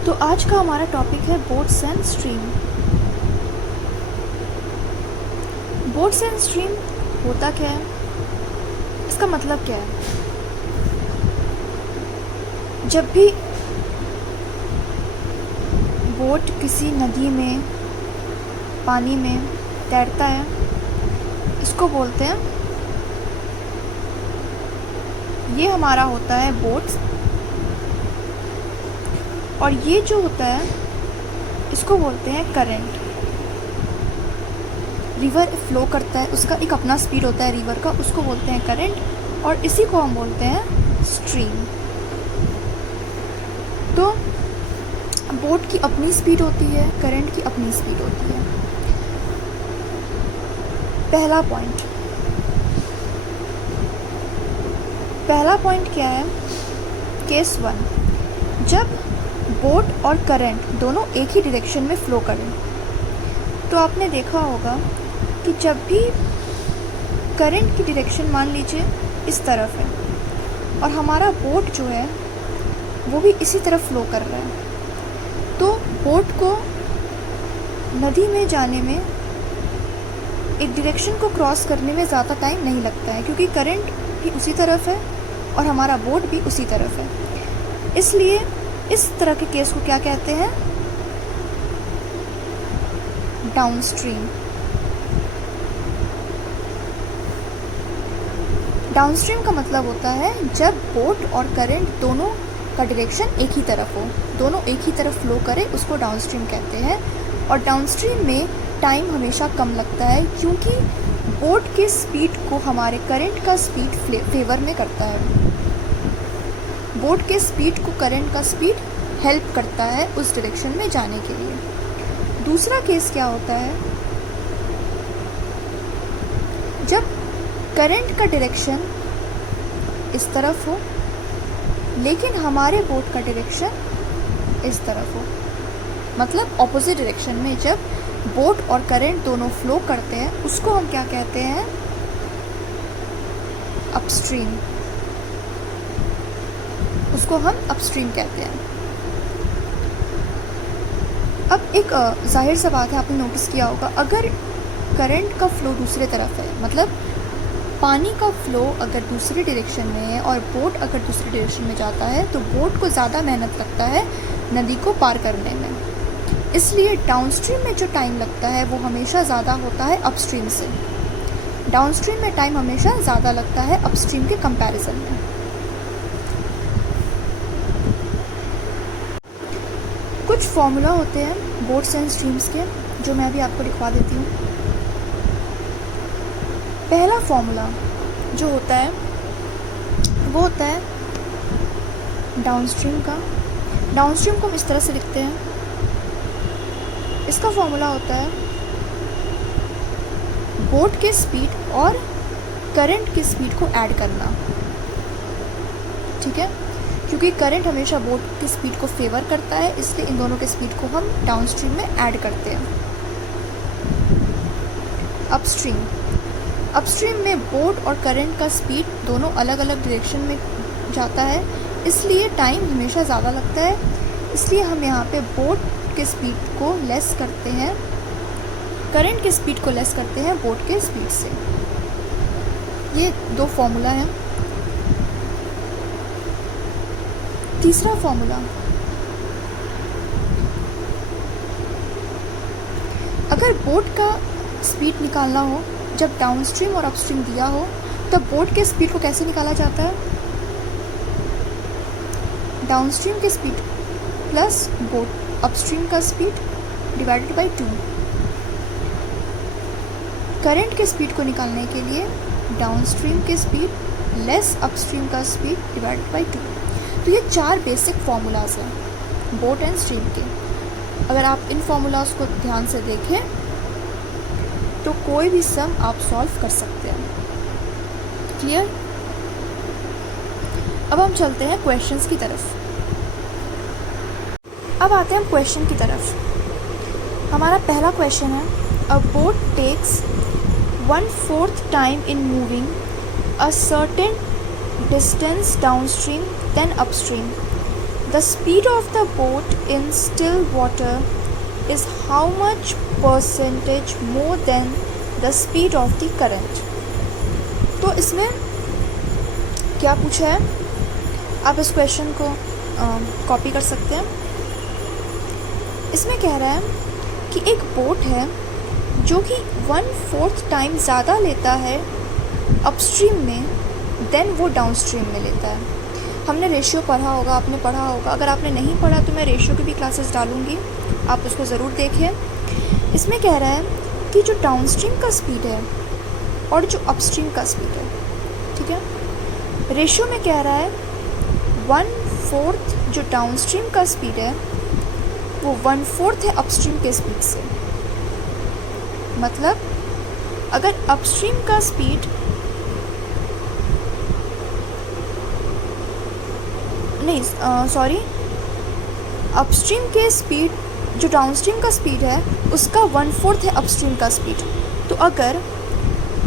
तो आज का हमारा टॉपिक है boats and stream. Boats and stream होता क्या है, इसका मतलब क्या है? जब भी बोट किसी नदी में, पानी में तैरता है, इसको बोलते हैं, ये हमारा होता है बोट्स। और ये जो होता है इसको बोलते हैं करंट। रिवर फ्लो करता है, उसका एक अपना स्पीड होता है रिवर का, उसको बोलते हैं करंट, और इसी को हम बोलते हैं स्ट्रीम। तो बोट की अपनी स्पीड होती है, करंट की अपनी स्पीड होती है। पहला पॉइंट क्या है? केस 1, जब बोट और करंट दोनों एक ही डायरेक्शन में फ़्लो करें। तो आपने देखा होगा कि जब भी करंट की डायरेक्शन मान लीजिए इस तरफ है और हमारा बोट जो है वो भी इसी तरफ फ़्लो कर रहा है, तो बोट को नदी में जाने में, एक डायरेक्शन को क्रॉस करने में ज़्यादा टाइम नहीं लगता है, क्योंकि करंट भी उसी तरफ है और हमारा बोट भी उसी तरफ है। इसलिए इस तरह के केस को क्या कहते हैं? डाउनस्ट्रीम। डाउनस्ट्रीम का मतलब होता है जब बोट और करंट दोनों का डायरेक्शन एक ही तरफ हो, दोनों एक ही तरफ फ्लो करे, उसको डाउनस्ट्रीम कहते हैं। और डाउनस्ट्रीम में टाइम हमेशा कम लगता है, क्योंकि बोट के स्पीड को हमारे करंट का स्पीड फेवर में करता है। बोट के स्पीड को करंट का स्पीड हेल्प करता है उस डायरेक्शन में जाने के लिए। दूसरा केस क्या होता है? जब करंट का डायरेक्शन इस तरफ हो लेकिन हमारे बोट का डायरेक्शन इस तरफ हो, मतलब ऑपोजिट डायरेक्शन में जब बोट और करंट दोनों फ्लो करते हैं, उसको हम क्या कहते हैं? अपस्ट्रीम। उसको हम अपस्ट्रीम कहते हैं। अब एक जाहिर सा बात है, आपने नोटिस किया होगा, अगर करंट का फ्लो दूसरे तरफ है, मतलब पानी का फ्लो अगर दूसरी डायरेक्शन में है और बोट अगर दूसरी डायरेक्शन में जाता है, तो बोट को ज़्यादा मेहनत लगता है नदी को पार करने में। इसलिए डाउनस्ट्रीम में जो टाइम लगता है वो हमेशा ज़्यादा होता है अपस्ट्रीम से। डाउनस्ट्रीम में टाइम हमेशा ज़्यादा लगता है अपस्ट्रीम के कंपैरिजन में। कुछ फॉर्मूला होते हैं बोट्स एंड स्ट्रीम्स के, जो मैं भी आपको लिखवा देती हूँ। पहला फॉर्मूला जो होता है वो होता है डाउनस्ट्रीम का। डाउनस्ट्रीम को हम इस तरह से लिखते हैं। इसका फॉर्मूला होता है बोट के स्पीड और करंट की स्पीड को ऐड करना, ठीक है? क्योंकि करंट हमेशा बोट की स्पीड को फेवर करता है, इसलिए इन दोनों के स्पीड को हम डाउनस्ट्रीम में ऐड करते हैं। अपस्ट्रीम में बोट और करंट का स्पीड दोनों अलग अलग डायरेक्शन में जाता है, इसलिए टाइम हमेशा ज़्यादा लगता है। इसलिए हम यहाँ पे बोट के स्पीड को लेस करते हैं, करंट के स्पीड को लेस करते हैं बोट के स्पीड से। ये दो फॉर्मूला हैं। तीसरा फॉर्मूला, अगर बोट का स्पीड निकालना हो जब डाउनस्ट्रीम और अपस्ट्रीम दिया हो, तब बोट के स्पीड को कैसे निकाला जाता है? डाउनस्ट्रीम के स्पीड प्लस बोट अपस्ट्रीम का स्पीड डिवाइडेड बाय 2। करंट के स्पीड को निकालने के लिए डाउनस्ट्रीम के स्पीड लेस अपस्ट्रीम का स्पीड डिवाइडेड बाय 2। तो ये 4 बेसिक फार्मूलाज हैं बोट एंड स्ट्रीम के। अगर आप इन फार्मूलाज को ध्यान से देखें तो कोई भी सम आप सॉल्व कर सकते हैं। क्लियर? अब हम चलते हैं क्वेश्चंस की तरफ। अब आते हैं हम क्वेश्चन की तरफ। हमारा पहला क्वेश्चन है, a boat takes 1/4 time in moving a certain distance downstream then upstream the speed of the boat in still water is how much percentage more than the speed of the current. तो इसमें क्या पूछा है, आप इस question को copy कर सकते हैं। इसमें कह रहा है कि एक बोट है जो कि 1/4 टाइम ज़्यादा लेता है अपस्ट्रीम में देन वो डाउनस्ट्रीम में लेता है। हमने रेशियो पढ़ा होगा, आपने पढ़ा होगा। अगर आपने नहीं पढ़ा तो मैं रेशियो की भी क्लासेस डालूँगी, आप उसको ज़रूर देखें। इसमें कह रहा है कि जो डाउनस्ट्रीम का स्पीड है और जो अपस्ट्रीम का स्पीड है, ठीक है, रेशियो में कह रहा है 1/4 जो डाउनस्ट्रीम का स्पीड है वो 1/4 है अपस्ट्रीम के स्पीड से। मतलब अगर अपस्ट्रीम का स्पीड अपस्ट्रीम के स्पीड जो डाउनस्ट्रीम का स्पीड है उसका 1/4 है अपस्ट्रीम का स्पीड। तो अगर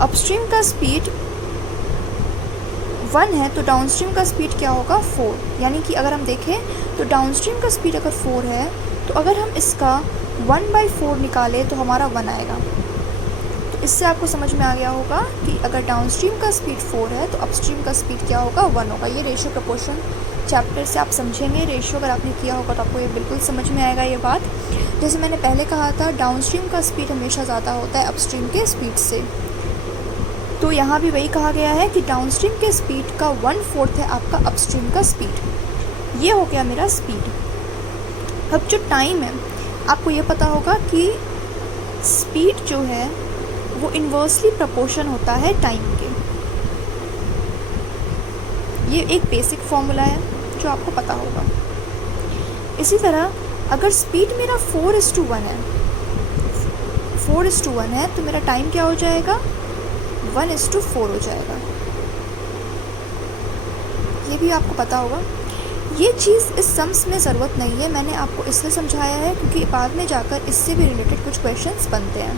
अपस्ट्रीम का स्पीड 1 है तो डाउनस्ट्रीम का स्पीड क्या होगा 4। यानी कि अगर हम देखें तो डाउनस्ट्रीम का स्पीड अगर 4 है तो अगर हम इसका 1/4 निकालें तो हमारा 1 आएगा। तो इससे आपको समझ में आ गया होगा कि अगर डाउनस्ट्रीम का स्पीड 4 है तो अपस्ट्रीम का स्पीड क्या होगा 1 होगा। ये रेशियो प्रपोर्शन चैप्टर से आप समझेंगे। रेशियो अगर आपने किया होगा तो आपको ये बिल्कुल समझ में आएगा ये बात। जैसे मैंने पहले कहा था, डाउनस्ट्रीम का स्पीड हमेशा ज़्यादा होता है अपस्ट्रीम के स्पीड से। तो यहाँ भी वही कहा गया है कि डाउनस्ट्रीम के स्पीड का 1/4 है आपका अपस्ट्रीम का स्पीड। ये हो गया मेरा स्पीड। अब जो टाइम है, आपको ये पता होगा कि स्पीड जो है वो इन्वर्सली प्रोपोर्शन होता है टाइम के। ये एक बेसिक फॉर्मूला है जो आपको पता होगा। इसी तरह अगर स्पीड मेरा 4:1 है, 4:1 है तो मेरा टाइम क्या हो जाएगा 1:4 हो जाएगा। ये भी आपको पता होगा। ये चीज़ इस सम्स में ज़रूरत नहीं है, मैंने आपको इसलिए समझाया है क्योंकि बाद में जाकर इससे भी रिलेटेड कुछ क्वेश्चंस बनते हैं।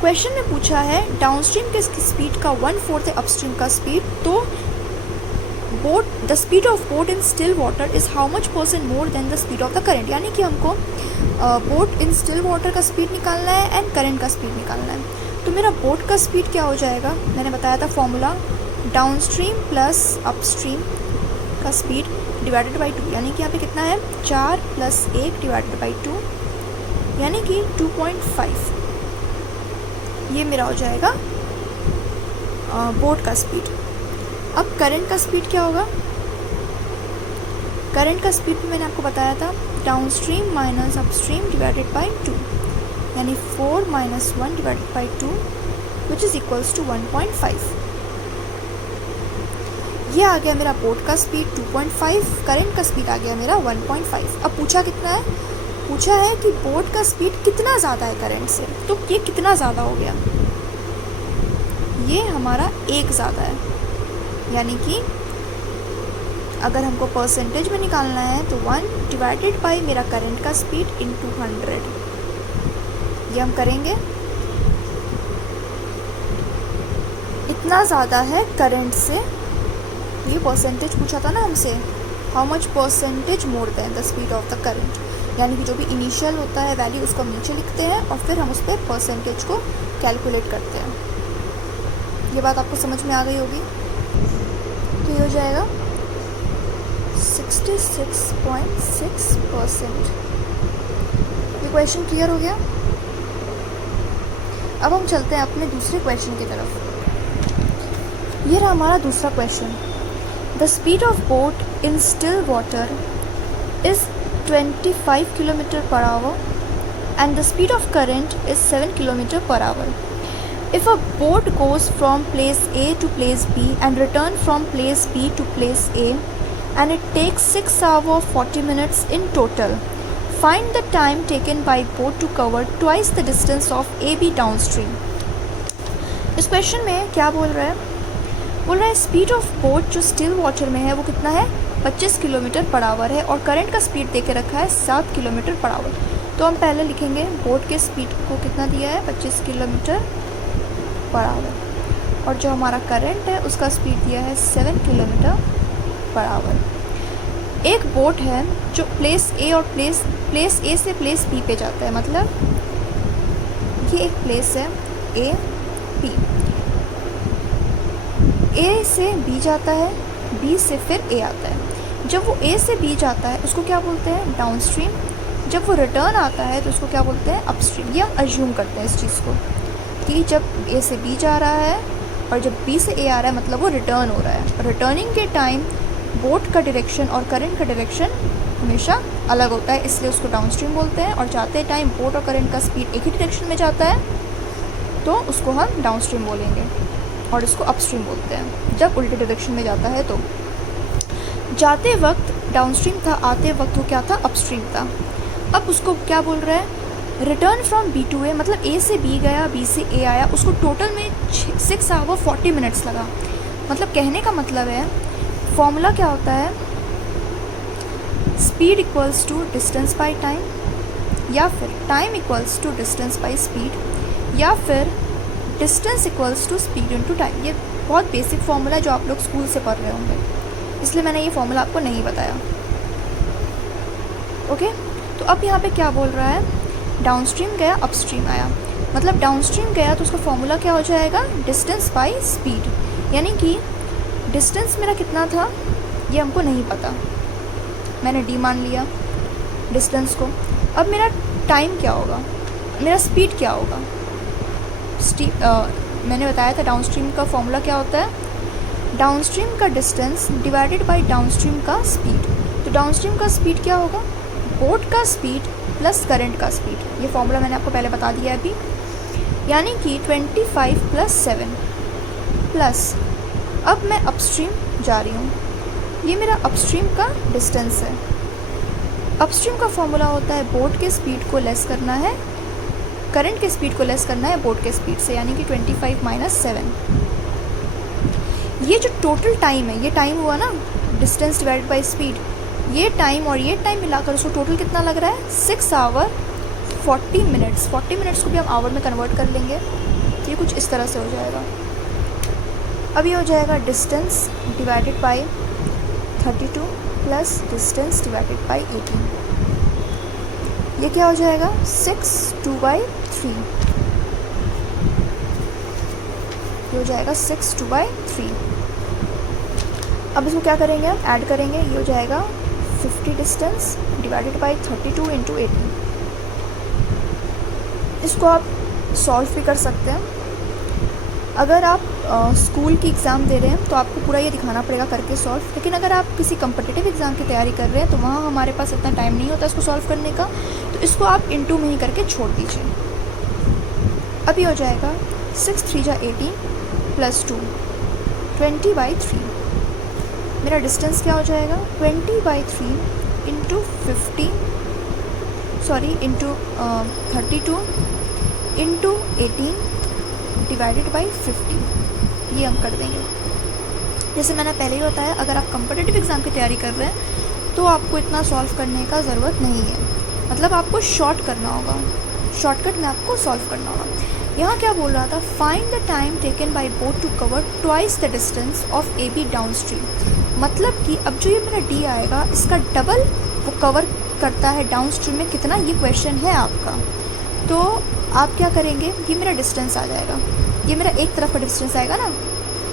क्वेश्चन में पूछा है डाउनस्ट्रीम के स्पीड का 1/4 है अपस्ट्रीम का स्पीड, तो the speed of boat in still water is how much percent more than the speed of the current. यानी कि हमको बोट इन स्टिल वाटर का स्पीड निकालना है एंड करंट का स्पीड निकालना है। तो मेरा बोट का स्पीड क्या हो जाएगा, मैंने बताया था फॉर्मूला, डाउनस्ट्रीम प्लस अपस्ट्रीम का स्पीड डिवाइडेड बाई 2। यानी कि यहाँ पे कितना है 4 + 1 डिवाइडेड बाई 2 यानी कि 2.5। ये मेरा हो जाएगा बोट का स्पीड। अब करंट का स्पीड क्या होगा, करंट का स्पीड भी मैंने आपको बताया था downstream minus upstream divided by 2 यानी 4 - 1 divided by 2 which is equals to 1.5। ये आ गया मेरा बोट का स्पीड 2.5, करंट का स्पीड आ गया मेरा 1.5। अब पूछा कितना है, पूछा है कि बोट का स्पीड कितना ज़्यादा है करंट से, तो ये कितना ज़्यादा हो गया, ये हमारा 1 ज़्यादा है। यानी कि अगर हमको परसेंटेज में निकालना है तो 1 डिवाइडेड बाई मेरा करंट का स्पीड इंटू 100, ये हम करेंगे। इतना ज़्यादा है करंट से, ये परसेंटेज पूछा था ना हमसे, how much percentage more than the speed of the current. यानी कि जो भी इनिशियल होता है वैल्यू उसको हम नीचे लिखते हैं और फिर हम उस पर परसेंटेज को कैलकुलेट करते हैं। ये बात आपको समझ में आ गई होगी। तो ये हो जाएगा 66.6%। ये क्वेश्चन क्लियर हो गया। अब हम चलते हैं अपने दूसरे क्वेश्चन की तरफ। ये रहा हमारा दूसरा question. The speed of boat in still water is 25 km/h and the speed of current is 7 km/h. If a boat goes from place A to place B and return from place B to place A and it takes 6 hours 40 minutes in total, find the time taken by boat to cover twice the distance of AB downstream. इस question में क्या बोल रहा है, बोल रहा है speed of boat जो स्टिल वाटर में है वो कितना है 25 km/h है और करंट का स्पीड दे के रखा है 7 km/h। तो हम पहले लिखेंगे बोट के स्पीड को कितना दिया है 25 km/h और जो हमारा करंट है उसका स्पीड दिया है 7 km/h। एक बोट है जो प्लेस ए और प्लेस ए से प्लेस बी पे जाता है, मतलब ये एक प्लेस है ए बी, ए से बी जाता है, बी से फिर ए आता है। जब वो ए से बी जाता है उसको क्या बोलते हैं, डाउनस्ट्रीम। जब वो रिटर्न आता है तो उसको क्या बोलते हैं, अपस्ट्रीम। ये हम अज्यूम करते हैं इस चीज़ को कि जब ए से बी जा रहा है और जब बी से ए आ रहा है मतलब वो रिटर्न हो रहा है। रिटर्निंग के टाइम बोट का डायरेक्शन और करंट का डायरेक्शन हमेशा अलग होता है, इसलिए उसको डाउनस्ट्रीम बोलते हैं। और जाते टाइम बोट और करंट का स्पीड एक ही डायरेक्शन में जाता है तो उसको हम डाउनस्ट्रीम बोलेंगे, और इसको अपस्ट्रीम बोलते हैं जब उल्टे डायरेक्शन में जाता है। तो जाते वक्त डाउनस्ट्रीम था, आते वक्त वो क्या था, अपस्ट्रीम था। अब उसको क्या बोल रहा है, रिटर्न फ्रॉम बी टू ए, मतलब ए से बी गया, बी से ए आया, उसको टोटल में 6 आवर 40 मिनट्स लगा। मतलब कहने का मतलब है, फॉर्मूला क्या होता है, speed equals to distance by time, या फिर time equals to distance by speed, या फिर distance equals to speed into time. ये बहुत बेसिक फॉर्मूला है जो आप लोग स्कूल से पढ़ रहे होंगे, इसलिए मैंने ये फॉर्मूला आपको नहीं बताया। ओके, तो अब यहाँ पे क्या बोल रहा है, डाउनस्ट्रीम गया अपस्ट्रीम आया, मतलब डाउनस्ट्रीम गया तो उसका फॉर्मूला क्या हो जाएगा, डिस्टेंस बाय स्पीड। यानी कि डिस्टेंस मेरा कितना था ये हमको नहीं पता, मैंने डी मान लिया डिस्टेंस को। अब मेरा टाइम क्या होगा, मेरा स्पीड क्या होगा। मैंने बताया था डाउनस्ट्रीम का फॉर्मूला क्या होता है, डाउनस्ट्रीम का डिस्टेंस डिवाइडेड बाय डाउनस्ट्रीम का स्पीड। तो डाउनस्ट्रीम का स्पीड क्या होगा, बोट का स्पीड प्लस करंट का स्पीड। ये फॉर्मूला मैंने आपको पहले बता दिया है अभी, यानी कि 25 + 7 प्लस, अब मैं अपस्ट्रीम जा रही हूँ, ये मेरा अपस्ट्रीम का डिस्टेंस है। अपस्ट्रीम का फॉर्मूला होता है बोट के स्पीड को लेस करना है, करंट के स्पीड को लेस करना है बोट के स्पीड से, यानी कि 25 - 7। ये जो टोटल टाइम है, ये टाइम हुआ ना, डिस्टेंस डिवाइडेड बाय स्पीड, ये टाइम और ये टाइम मिलाकर उसको टोटल कितना लग रहा है, 6 आवर 40 मिनट्स। 40 मिनट्स को भी हम आवर में कन्वर्ट कर लेंगे, ये कुछ इस तरह से हो जाएगा। अब ये हो जाएगा distance divided by 32 plus distance divided by 18। ये क्या हो जाएगा, 6 2/3। ये हो जाएगा 6 2/3। अब इसको क्या करेंगे, हम ऐड करेंगे, ये हो जाएगा 50 डिस्टेंस डिवाइडेड बाय 32 × 18। इसको आप सॉल्व भी कर सकते हैं। अगर आप स्कूल की एग्ज़ाम दे रहे हैं तो आपको पूरा ये दिखाना पड़ेगा करके सॉल्व, लेकिन अगर आप किसी कम्पिटिटिव एग्ज़ाम की तैयारी कर रहे हैं तो वहाँ हमारे पास इतना टाइम नहीं होता इसको सॉल्व करने का, तो इसको आप इनटू में ही करके छोड़ दीजिए। अब ये हो जाएगा 6 3 × 18 + 2 20/3। मेरा डिस्टेंस क्या हो जाएगा, 20/3 × 32 × 18 डिवाइडेड बाई 50। ये हम कर देंगे। जैसे मैंने पहले ही बताया, अगर आप कम्पिटिटिव एग्ज़ाम की तैयारी कर रहे हैं तो आपको इतना सॉल्व करने का ज़रूरत नहीं है, मतलब आपको शॉर्ट करना होगा, शॉर्टकट में आपको सॉल्व करना होगा। यहाँ क्या बोल रहा था, find the time taken by boat to cover twice the distance of A B downstream. मतलब कि अब जो ये मेरा डी आएगा इसका डबल वो कवर करता है डाउनस्ट्रीम में कितना, ये क्वेश्चन है आपका। तो आप क्या करेंगे, ये मेरा डिस्टेंस आ जाएगा, ये मेरा एक तरफ का डिस्टेंस आएगा ना।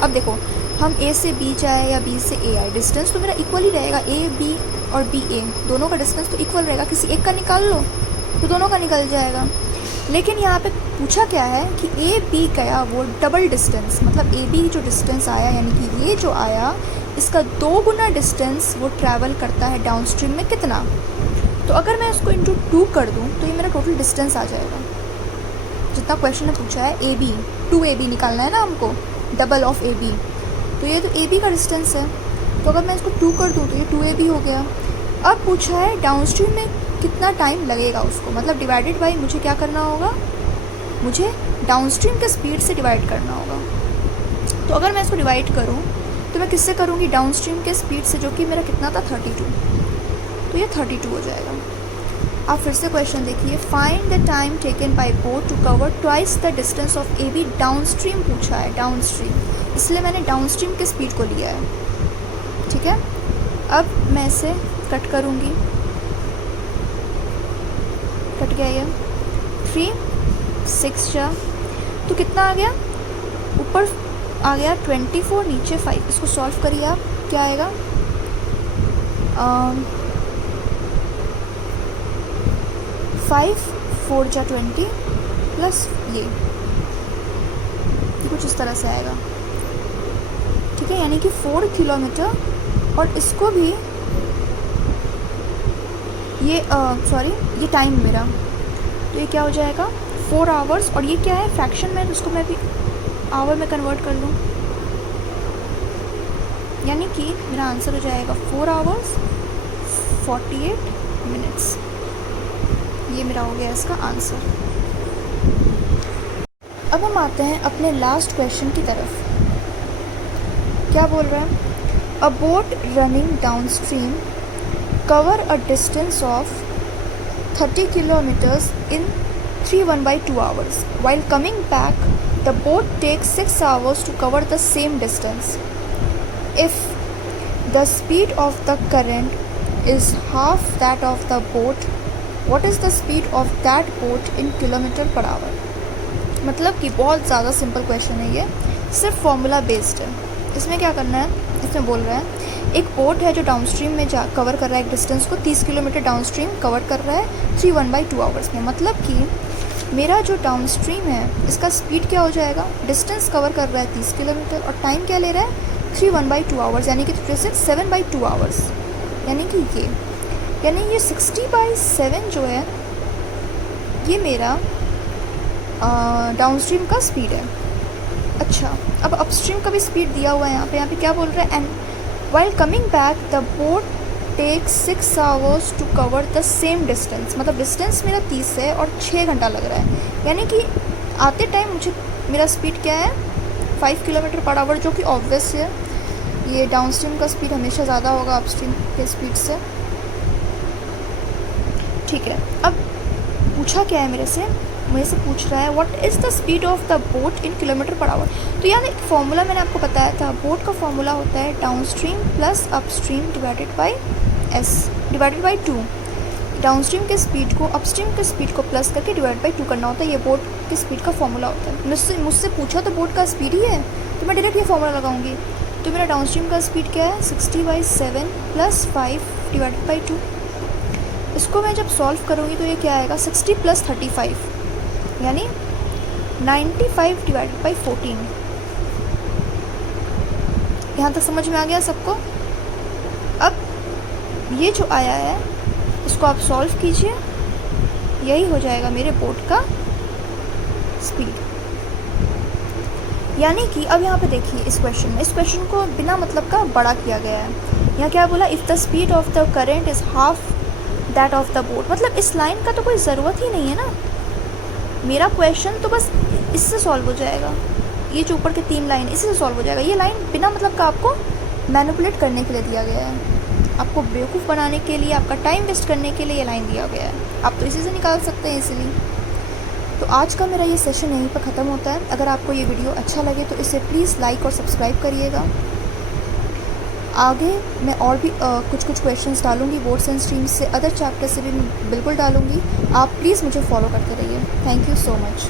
अब देखो, हम ए से बी जाए या बी से ए आए, डिस्टेंस तो मेरा इक्वल ही रहेगा, ए बी और बी ए दोनों का डिस्टेंस तो इक्वल रहेगा। किसी एक का निकाल लो तो दोनों का निकल जाएगा। लेकिन यहाँ पे पूछा क्या है कि ए बी गया वो डबल डिस्टेंस, मतलब ए बी जो डिस्टेंस आया यानी कि ये जो आया इसका 2 गुना डिस्टेंस वो ट्रैवल करता है डाउनस्ट्रीम में कितना। तो अगर मैं इसको इंटू 2 कर दूँ तो ये मेरा टोटल डिस्टेंस आ जाएगा जितना क्वेश्चन ने पूछा है। ए बी 2AB निकालना है ना हमको, डबल ऑफ ए बी, तो ये तो ए बी का डिस्टेंस है। तो अगर मैं इसको 2 कर दूँ तो ये 2AB हो गया। अब पूछा है डाउनस्ट्रीम में कितना टाइम लगेगा उसको, मतलब डिवाइडेड बाई मुझे क्या करना होगा, मुझे डाउनस्ट्रीम के स्पीड से डिवाइड करना होगा। तो अगर मैं इसको डिवाइड करूँ तो मैं किससे करूँगी, डाउनस्ट्रीम के स्पीड से, जो कि मेरा कितना था 32, तो ये 32 हो जाएगा। आप फिर से क्वेश्चन देखिए, find the time taken by boat to cover twice the distance of A B downstream पूछा है, डाउनस्ट्रीम, इसलिए मैंने डाउनस्ट्रीम के स्पीड को लिया है। ठीक है, अब मैं इसे कट करूँगी, कट गया ये 3 6 जा तो कितना आ गया, ऊपर आ गया 24, नीचे 5। इसको सॉल्व करिए आप, क्या आएगा 5 4 जा 20 प्लस ये कुछ इस तरह से आएगा, ठीक है। यानी कि 4 किलोमीटर, और इसको भी ये ये टाइम मेरा, तो ये क्या हो जाएगा 4 आवर्स, और ये क्या है फ्रैक्शन में, उसको मैं भी आवर में कन्वर्ट कर लूँ, यानी कि मेरा आंसर हो जाएगा 4 आवर्स 48 मिनट्स। ये मेरा हो गया इसका आंसर। अब हम आते हैं अपने लास्ट क्वेश्चन की तरफ। क्या बोल रहा है, a boat running down stream cover a distance of 30 kilometers in 3/1/2 hours. While coming back, the boat takes 6 hours to cover the same distance. If the speed of the current is half that of the boat, what is the speed of that boat in kilometer per hour? मतलब कि बहुत ज़्यादा simple question है ये, सिर्फ formula based है। इसमें क्या करना है, इसमें बोल रहा है एक बोट है जो डाउनस्ट्रीम में कवर कर रहा है एक डिस्टेंस को, 30 किलोमीटर डाउनस्ट्रीम कवर कर रहा है 3/1/2 आवर्स में। मतलब कि मेरा जो डाउनस्ट्रीम है इसका स्पीड क्या हो जाएगा, डिस्टेंस कवर कर रहा है 30 किलोमीटर और टाइम क्या ले रहा है 3/1/2 आवर्स, यानी कि 7/2 आवर्स, यानी कि ये 60/7 जो है ये मेरा डाउनस्ट्रीम का स्पीड है। अच्छा, अब अपस्ट्रीम का भी स्पीड दिया हुआ है यहाँ पे क्या बोल रहा है, and while coming back the boat take 6 hours to cover the same distance. मतलब डिस्टेंस मेरा 30 है और 6 घंटा लग रहा है, यानी कि आते टाइम मेरा स्पीड क्या है 5 किलोमीटर पर आवर, जो कि ऑब्वियस है, ये डाउनस्ट्रीम का स्पीड हमेशा ज़्यादा होगा अपस्ट्रीम के स्पीड से, ठीक है। अब पूछा क्या है मेरे से पूछ रहा है what is the speed of the boat in kilometre per hour. तो यार एक फॉर्मूला मैंने आपको बताया था, बोट का फॉर्मूला होता है downstream plus upstream divided by S divided by 2। Downstream के स्पीड को अपस्ट्रीम के स्पीड को प्लस करके डिवाइड बाय 2 करना होता है, ये बोट की स्पीड का फॉर्मूला होता है। मुझसे पूछा तो बोट का स्पीड ही है, तो मैं डायरेक्ट ये फॉर्मूला लगाऊंगी। तो मेरा डाउनस्ट्रीम का स्पीड क्या है 60/7 प्लस 5 डिवाइडेड बाई 2। इसको मैं जब सॉल्व करूँगी तो ये क्या आएगा 60 + 35 यानी 95 डिवाइडेड बाई 14। यहाँ तक समझ में आ गया सबको। अब ये जो आया है इसको आप सॉल्व कीजिए, यही हो जाएगा मेरे बोट का स्पीड। यानी कि अब यहाँ पे देखिए इस क्वेश्चन को बिना मतलब का बड़ा किया गया है। यहाँ क्या बोला, if the speed of the current is half that of the boat. मतलब इस लाइन का तो कोई ज़रूरत ही नहीं है ना, मेरा क्वेश्चन तो बस इससे सॉल्व हो जाएगा। ये जो ऊपर के 3 लाइन इसी से सॉल्व हो जाएगा। ये लाइन बिना मतलब का आपको मैनिपुलेट करने के लिए दिया गया है, आपको बेवकूफ़ बनाने के लिए, आपका टाइम वेस्ट करने के लिए ये लाइन दिया गया है। आप तो इसी से निकाल सकते हैं इसीलिए। तो आज का मेरा ये सेशन यहीं पर ख़त्म होता है। अगर आपको ये वीडियो अच्छा लगे तो इसे प्लीज़ लाइक और सब्सक्राइब करिएगा। आगे मैं और भी कुछ क्वेश्चंस डालूंगी बोर्ड्स एंड स्ट्रीम्स से, अदर चैप्टर से भी बिल्कुल डालूंगी। आप प्लीज़ मुझे फॉलो करते रहिए। Thank you so much.